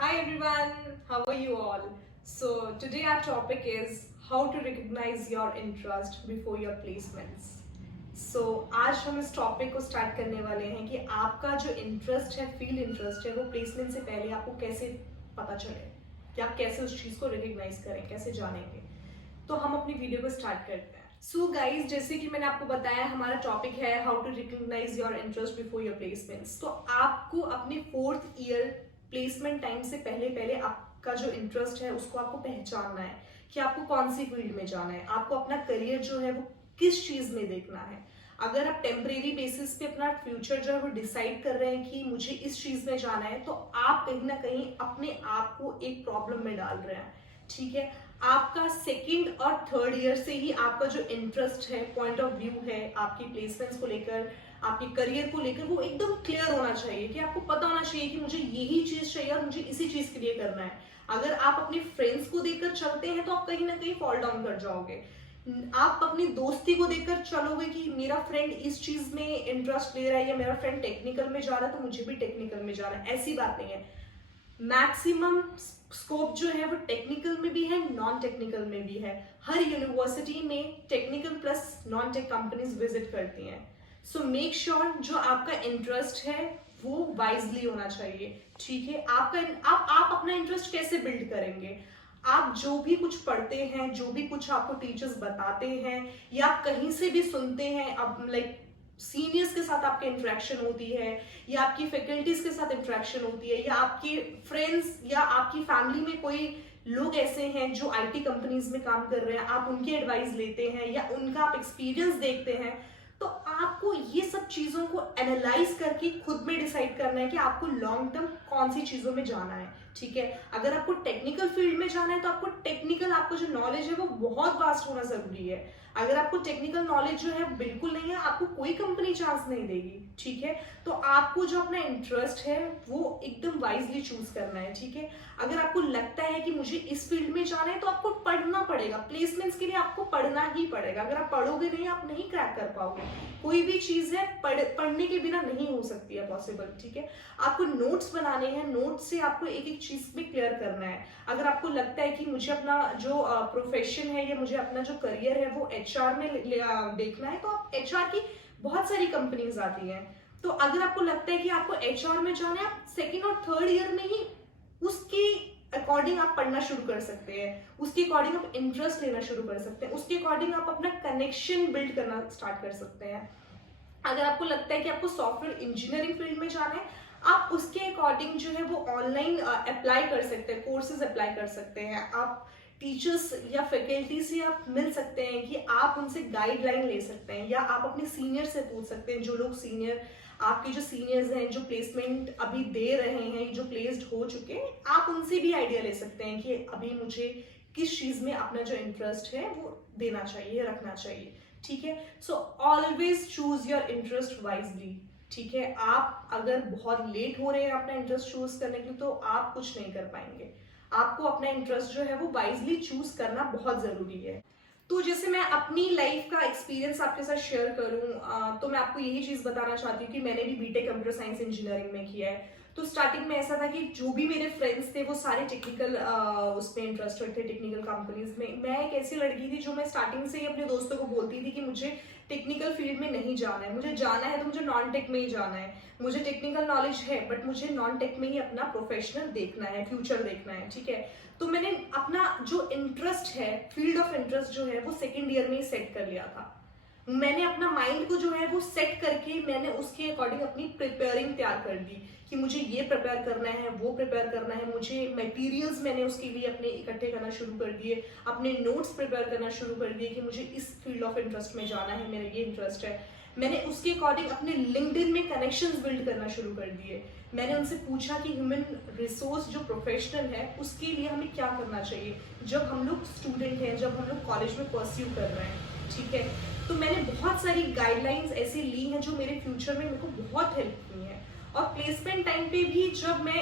Hi everyone, how are you all? So today our topic is how to recognize your interest before your placements. So आज हम इस topic को start करने वाले हैं कि आपका जो इंटरेस्ट है, फील्ड इंटरेस्ट है, वो प्लेसमेंट से पहले आपको कैसे पता चले कि आप कैसे उस चीज़ को रिकग्नाइज करें, कैसे जानेंगे। तो हम अपनी वीडियो को स्टार्ट करते हैं। सो गाइज, जैसे कि मैंने आपको बताया, हमारा टॉपिक है how to recognise your interest before your placements. तो आपको अपने 4th ईयर प्लेसमेंट टाइम से पहले पहले आपका जो इंटरेस्ट है उसको आपको पहचानना है कि आपको कौन सी फील्ड में जाना है, आपको अपना करियर जो है वो किस चीज में देखना है। अगर आप टेम्परेरी बेसिस पे अपना फ्यूचर जो है वो डिसाइड कर रहे हैं कि मुझे इस चीज में जाना है, तो आप कहीं ना कहीं अपने आप को एक प्रॉब्लम में डाल रहे हैं। ठीक है, आपका 2nd और 3rd ईयर से ही आपका जो इंटरेस्ट है, पॉइंट ऑफ व्यू है आपकी प्लेसमेंट्स को लेकर, आपके करियर को लेकर, वो एकदम क्लियर होना चाहिए कि आपको पता होना चाहिए कि मुझे यही चीज चाहिए और मुझे इसी चीज के लिए करना है। अगर आप अपने फ्रेंड्स को देखकर चलते हैं तो आप कहीं ना कहीं फॉल डाउन कर जाओगे। आप अपनी दोस्ती को देखकर चलोगे कि मेरा फ्रेंड इस चीज में इंटरेस्ट ले रहा है या मेरा फ्रेंड टेक्निकल में जा रहा है तो मुझे भी टेक्निकल में जाना है, ऐसी बात नहीं है। मैक्सिमम स्कोप जो है वो टेक्निकल में भी है, नॉन टेक्निकल में भी है। हर यूनिवर्सिटी में technical plus non tech companies visit करती हैं। सो मेक श्योर जो आपका इंटरेस्ट है वो वाइजली होना चाहिए। ठीक है, आप अपना इंटरेस्ट कैसे बिल्ड करेंगे? आप जो भी कुछ पढ़ते हैं, जो भी कुछ आपको टीचर्स बताते हैं या आप कहीं से भी सुनते हैं, अब लाइक सीनियर्स के साथ आपके इंटरेक्शन होती है या आपकी फैकल्टीज के साथ इंटरेक्शन होती है या आपके फ्रेंड्स या आपकी फैमिली में कोई लोग ऐसे हैं जो आईटी कंपनीज में काम कर रहे हैं, आप उनकी एडवाइस लेते हैं या उनका आप एक्सपीरियंस देखते हैं, तो आपको ये सब चीजों को एनालाइज करके खुद में डिसाइड करना है कि आपको लॉन्ग टर्म कौन सी चीजों में जाना है। ठीक है, अगर आपको टेक्निकल फील्ड में जाना है तो आपको जो नॉलेज है वो बहुत वास्ट होना जरूरी है। अगर आपको टेक्निकल नॉलेज जो है बिल्कुल नहीं है, आपको कोई कंपनी चांस नहीं देगी। ठीक है, तो आपको जो अपना इंटरेस्ट है वो एकदम वाइजली चूज करना है। ठीक है, अगर आपको लगता है कि मुझे इस फील्ड में जाना है तो आपको पढ़ना पड़ेगा, प्लेसमेंट्स के लिए आपको पढ़ना ही पड़ेगा। अगर आप पढ़ोगे नहीं, आप नहीं क्रैक कर पाओगे। कोई भी चीज है पढ़ने के बिना नहीं हो सकती है पॉसिबल। ठीक है, आपको नोट्स बनाने हैं, नोट्स से आपको एक एक चीज भी क्लियर करना है। अगर आपको लगता है कि मुझे अपना जो प्रोफेशन है या मुझे अपना जो करियर है वो एचआर में देखना है, तो आप एचआर की बहुत सारी कंपनीज आती हैं। तो अगर आपको लगता है कि आपको एचआर में जाना है, आप 2nd और 3rd ईयर में ही उसके अकॉर्डिंग आप पढ़ना शुरू कर सकते हैं, उसके अकॉर्डिंग आप इंटरेस्ट लेना शुरू कर सकते हैं, उसके अकॉर्डिंग आप अपना कनेक्शन बिल्ड करना स्टार्ट कर सकते हैं। अगर आपको लगता है कि आपको सॉफ्टवेयर इंजीनियरिंग फील्ड में जाना है, आप उसके अकॉर्डिंग जो है वो ऑनलाइन अप्लाई कर सकते हैं, कोर्सेज अप्लाई कर सकते हैं। आप टीचर्स या फैकल्टी से आप मिल सकते हैं कि आप उनसे गाइडलाइन ले सकते हैं या आप अपने सीनियर से पूछ सकते हैं। जो लोग सीनियर, आपके जो सीनियर्स हैं जो प्लेसमेंट अभी दे रहे हैं, जो प्लेस्ड हो चुके हैं, आप उनसे भी आइडिया ले सकते हैं कि अभी मुझे किस चीज में अपना जो इंटरेस्ट है वो देना चाहिए, रखना चाहिए। ठीक है, so always choose your interest wisely. ठीक है, आप अगर बहुत लेट हो रहे हैं अपना इंटरेस्ट चूज करने के लिए तो आप कुछ नहीं कर पाएंगे। आपको अपना इंटरेस्ट जो है वो वाइजली चूज करना बहुत जरूरी है। तो जैसे मैं अपनी लाइफ का एक्सपीरियंस आपके साथ शेयर करूं, तो मैं आपको यही चीज बताना चाहती हूँ कि मैंने भी बीटेक कंप्यूटर साइंस इंजीनियरिंग में किया है। तो स्टार्टिंग में ऐसा था कि जो भी मेरे फ्रेंड्स थे वो सारे टेक्निकल उसमें इंटरेस्टेड थे, टेक्निकल कंपनीज में। मैं एक ऐसी लड़की थी जो मैं स्टार्टिंग से ही अपने दोस्तों को बोलती थी कि मुझे टेक्निकल फील्ड में नहीं जाना है, मुझे जाना है तो मुझे नॉन टेक में ही जाना है। मुझे टेक्निकल नॉलेज है बट मुझे नॉन टेक में ही अपना प्रोफेशनल देखना है, फ्यूचर देखना है। ठीक है, तो मैंने अपना जो इंटरेस्ट है, फील्ड ऑफ इंटरेस्ट जो है वो 2nd ईयर में ही सेट कर लिया था। मैंने अपना माइंड को जो है वो सेट करके मैंने उसके अकॉर्डिंग अपनी प्रिपेयरिंग तैयार कर दी कि मुझे ये प्रिपेयर करना है, वो प्रिपेयर करना है। मुझे मटेरियल्स मैंने उसके लिए अपने इकट्ठे करना शुरू कर दिए, अपने नोट्स प्रिपेयर करना शुरू कर दिए कि मुझे इस फील्ड ऑफ इंटरेस्ट में जाना है, मेरा ये इंटरेस्ट है। मैंने उसके अकॉर्डिंग अपने लिंक्डइन में कनेक्शंस बिल्ड करना शुरू कर दिए। मैंने उनसे पूछा कि ह्यूमन रिसोर्स जो प्रोफेशनल है उसके लिए हमें क्या करना चाहिए जब हम लोग स्टूडेंट हैं, जब हम लोग कॉलेज में परस्यू कर रहे हैं। ठीक है, तो मैंने बहुत सारी गाइडलाइंस ऐसी ली हैं जो मेरे फ्यूचर में मेरे को बहुत हेल्प की हैं। और प्लेसमेंट टाइम पे भी जब मैं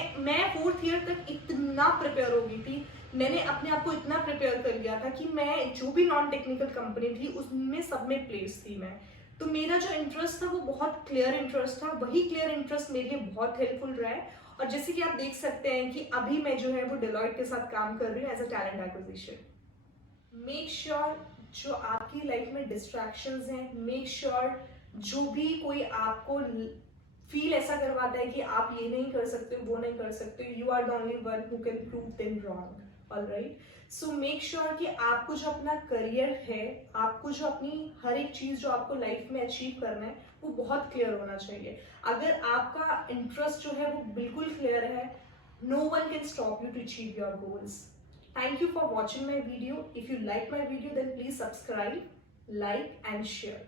4th ईयर तक इतना प्रिपेयर हो गई थी, मैंने अपने आप को इतना प्रिपेयर कर लिया था कि मैं जो भी नॉन टेक्निकल कंपनी थी उसमें सब में प्लेस थी मैं। तो मेरा जो इंटरेस्ट था वो बहुत क्लियर इंटरेस्ट था, वही क्लियर इंटरेस्ट मेरे लिए बहुत हेल्पफुल रहा है। और जैसे कि आप देख सकते हैं कि अभी मैं जो है वो डेलॉयट के साथ काम कर रही हूँ as a talent acquisition. Make sure जो आपकी लाइफ में डिस्ट्रैक्शंस हैं, मेक श्योर जो भी कोई आपको फील ऐसा करवाता है कि आप ये नहीं कर सकते, वो नहीं कर सकते, you are the only one who can prove them wrong. Alright, so make sure कि आपको जो अपना करियर है, आपको जो अपनी हर एक चीज जो आपको लाइफ में अचीव करना है वो बहुत क्लियर होना चाहिए। अगर आपका इंटरेस्ट जो है वो बिल्कुल क्लियर है, no one can stop you to achieve your goals. Thank you for watching my video. If you like my video then please subscribe, like and share.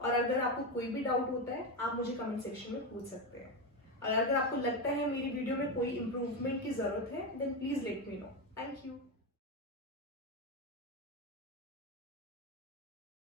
और अगर आपको कोई भी डाउट होता है आप मुझे कमेंट सेक्शन में पूछ सकते हैं। और अगर आपको लगता है मेरी वीडियो में कोई इम्प्रूवमेंट की जरूरत है then please let me know. Thank you.